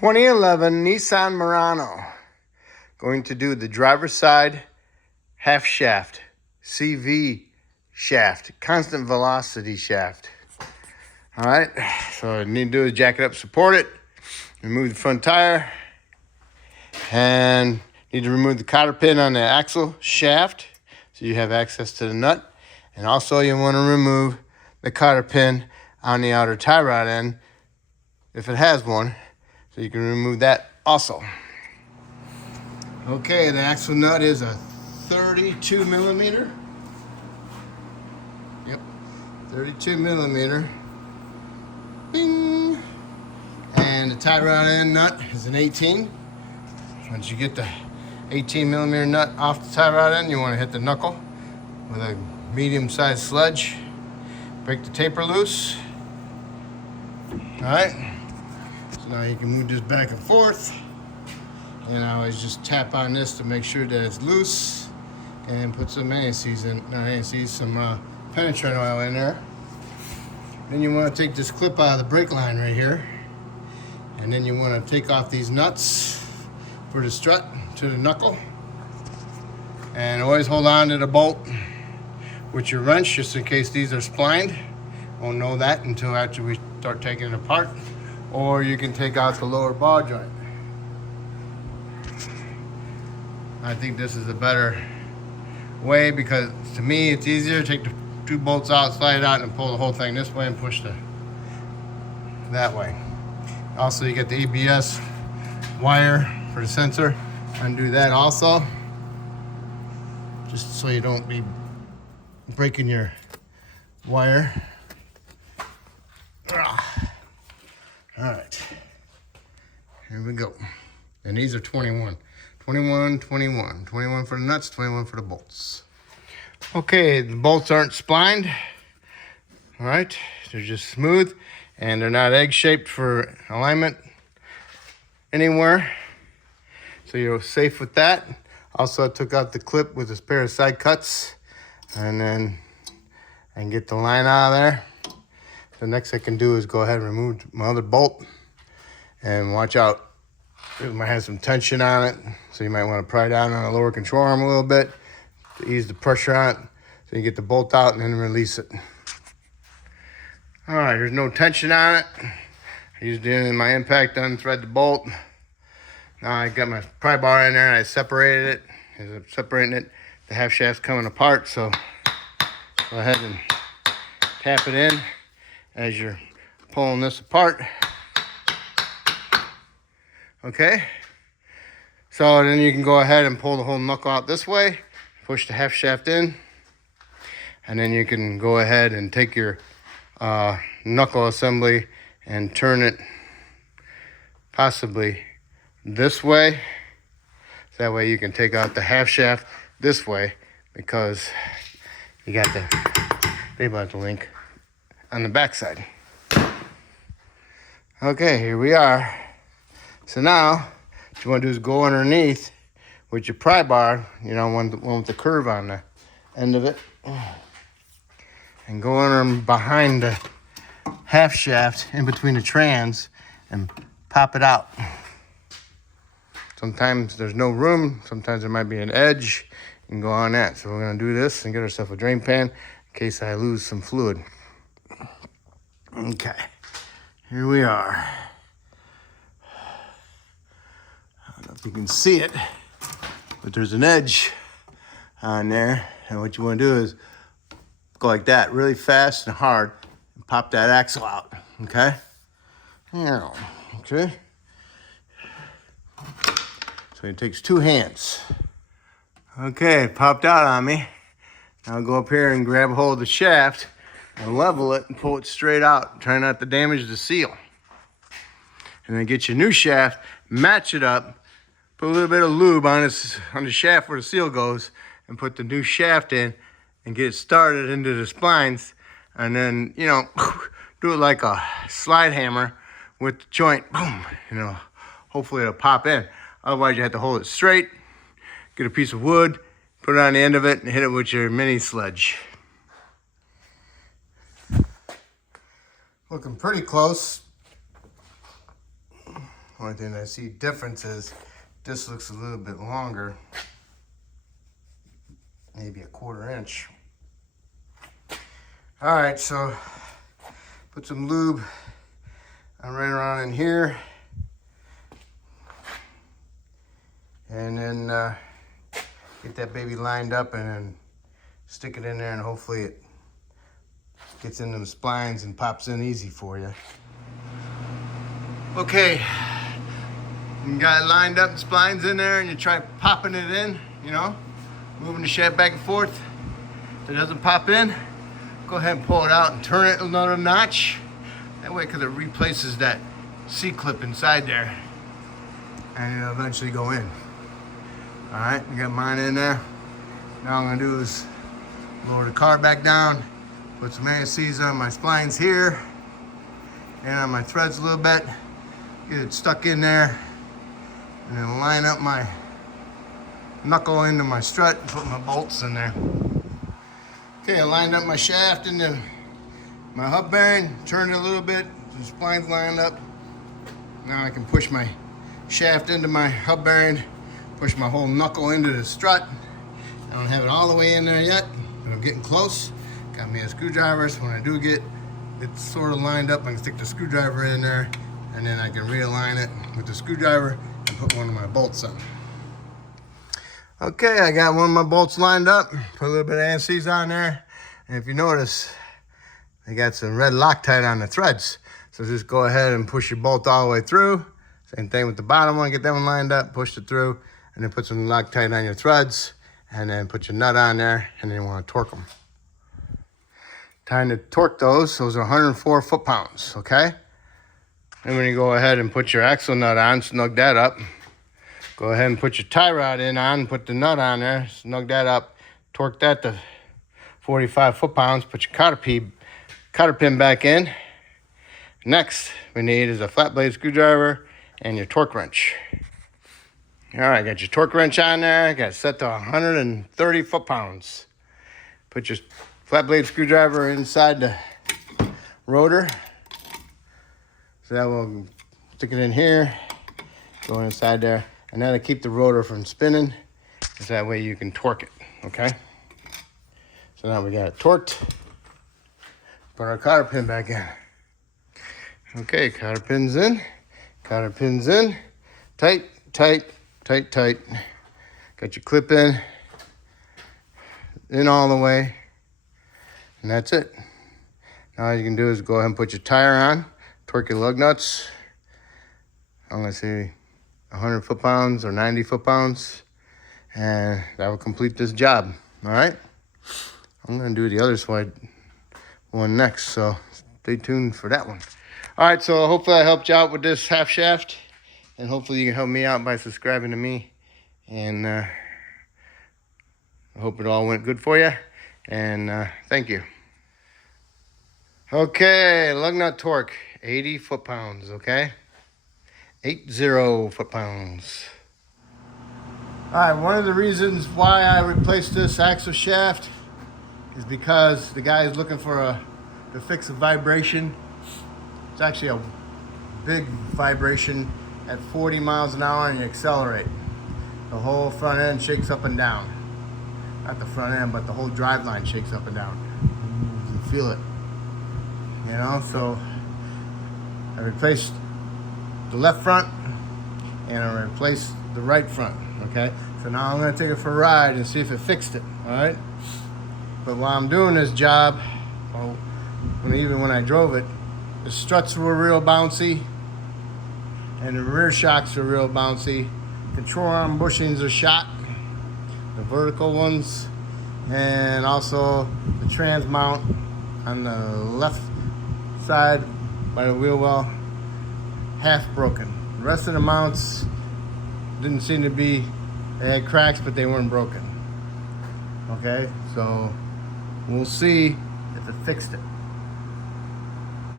2011 Nissan Marano. Going to do the driver's side half shaft, CV shaft, constant velocity shaft. All right, so what I need to do is jack it up, support it, remove the front tire, and need to remove the cotter pin on the axle shaft so you have access to the nut. And also you want to remove the cotter pin on the outer tie rod end if it has one, so you can remove that also. Okay, the axle nut is a 32 millimeter. Yep, 32 millimeter. Bing! And the tie rod end nut is an 18. Once you get the 18 millimeter nut off the tie rod end, you want to hit the knuckle with a medium-sized sledge. Break the taper loose. All right. So now you can move this back and forth. And I always just tap on this to make sure that it's loose, and put some some penetrant oil in there. Then you want to take this clip out of the brake line right here, and then you want to take off these nuts for the strut to the knuckle, and always hold on to the bolt with your wrench just in case these are splined. Won't know that until after we start taking it apart. Or you can take out the lower ball joint. I think this is a better way because to me it's easier to take the two bolts out, slide it out, and pull the whole thing this way and push that way. Also, you get the ABS wire for the sensor. Undo that also, just so you don't be breaking your wire. All right, here we go. And these are 21. 21, 21. 21 for the nuts, 21 for the bolts. Okay, the bolts aren't splined. All right, they're just smooth, and they're not egg-shaped for alignment anywhere. So you're safe with that. Also, I took out the clip with this pair of side cuts, and then I can get the line out of there. The next I can do is go ahead and remove my other bolt, and watch out. It might have some tension on it, so you might want to pry down on the lower control arm a little bit to ease the pressure on it, so you get the bolt out and then release it. All right, there's no tension on it. I used it in my impact to unthread the bolt. Now I got my pry bar in there and I separated it. As I'm separating it, the half shaft's coming apart, so go ahead and tap it in as you're pulling this apart. Okay, so then you can go ahead and pull the whole knuckle out this way, push the half shaft in, and then you can go ahead and take your knuckle assembly and turn it possibly this way. So that way you can take out the half shaft this way, because you got the link on the back side. Okay, here we are. So now, what you want to do is go underneath with your pry bar, you know, one with the curve on the end of it, and go under behind the half shaft in between the trans and pop it out. Sometimes there's no room, sometimes there might be an edge. You can go on that. So we're going to do this and get ourselves a drain pan in case I lose some fluid. Okay, here we are. I don't know if you can see it, but there's an edge on there. And what you want to do is go like that, really fast and hard, and pop that axle out, okay? Yeah, okay. So it takes two hands. Okay, it popped out on me. Now I'll go up here and grab a hold of the shaft and level it and pull it straight out. Try not to damage the seal. And then get your new shaft, match it up, put a little bit of lube on the shaft where the seal goes, and put the new shaft in and get it started into the splines. And then, you know, do it like a slide hammer with the joint. Boom, you know, hopefully it'll pop in. Otherwise you have to hold it straight, get a piece of wood, put it on the end of it, and hit it with your mini sledge. Looking pretty close. Only thing I see difference is this looks a little bit longer, maybe a 1/4 inch. All right, so put some lube right around in here, and then get that baby lined up and then stick it in there, and hopefully it gets in them splines and pops in easy for you. Okay, you got it lined up, the splines in there, and you try popping it in, you know, moving the shaft back and forth. If it doesn't pop in, go ahead and pull it out and turn it another notch. That way, because it replaces that C-clip inside there, and it'll eventually go in. All right, I got mine in there. Now I'm gonna do is lower the car back down, put some ASCs on my splines here, and on my threads a little bit, get it stuck in there, and then line up my knuckle into my strut and put my bolts in there. Okay, I lined up my shaft into my hub bearing, turned it a little bit, the splines lined up. Now I can push my shaft into my hub bearing, push my whole knuckle into the strut. I don't have it all the way in there yet, but I'm getting close. Got me a screwdriver, so when I do get it sort of lined up, I can stick the screwdriver in there, and then I can realign it with the screwdriver and put one of my bolts on. Okay, I got one of my bolts lined up, put a little bit of ANSIs on there, and if you notice, they got some red Loctite on the threads. So just go ahead and push your bolt all the way through. Same thing with the bottom one, get that one lined up, push it through, and then put some Loctite on your threads, and then put your nut on there, and then you want to torque them. Time to torque those are 104 foot-pounds, okay? And when you go ahead and put your axle nut on, snug that up. Go ahead and put your tie rod in on, put the nut on there, snug that up, torque that to 45 foot-pounds, put your cotter pin back in. Next, we need is a flat blade screwdriver and your torque wrench. All right, got your torque wrench on there, got it set to 130 foot-pounds. Put your flat blade screwdriver inside the rotor. So that will stick it in here, go inside there, and that'll keep the rotor from spinning. So that way you can torque it, okay? So now we got it torqued. Put our cotter pin back in. Okay, cotter pin's in, tight, tight, tight, tight. Got your clip in all the way, and that's it. Now all you can do is go ahead and put your tire on, torque your lug nuts. I'm gonna say 100 foot-pounds or 90 foot-pounds, and that will complete this job, all right? I'm gonna do the other side one next, so stay tuned for that one. All right, so hopefully I helped you out with this half shaft, and hopefully you can help me out by subscribing to me, and I hope it all went good for you, and thank you. Okay, lug nut torque, 80 foot-pounds, okay? 80 foot-pounds. All right, one of the reasons why I replaced this axle shaft is because the guy is looking for to fix a vibration. It's actually a big vibration at 40 miles an hour, and you accelerate. The whole front end shakes up and down. Not the front end, but the whole drive line shakes up and down. You can feel it, you know? So I replaced the left front and I replaced the right front, okay? So now I'm gonna take it for a ride and see if it fixed it, all right? But while I'm doing this job, even when I drove it, the struts were real bouncy and the rear shocks are real bouncy. Control arm bushings are shot, the vertical ones, and also the trans mount on the left side by the wheel well, half broken. The rest of the mounts didn't seem to be, they had cracks, but they weren't broken. Okay, so we'll see if it fixed it.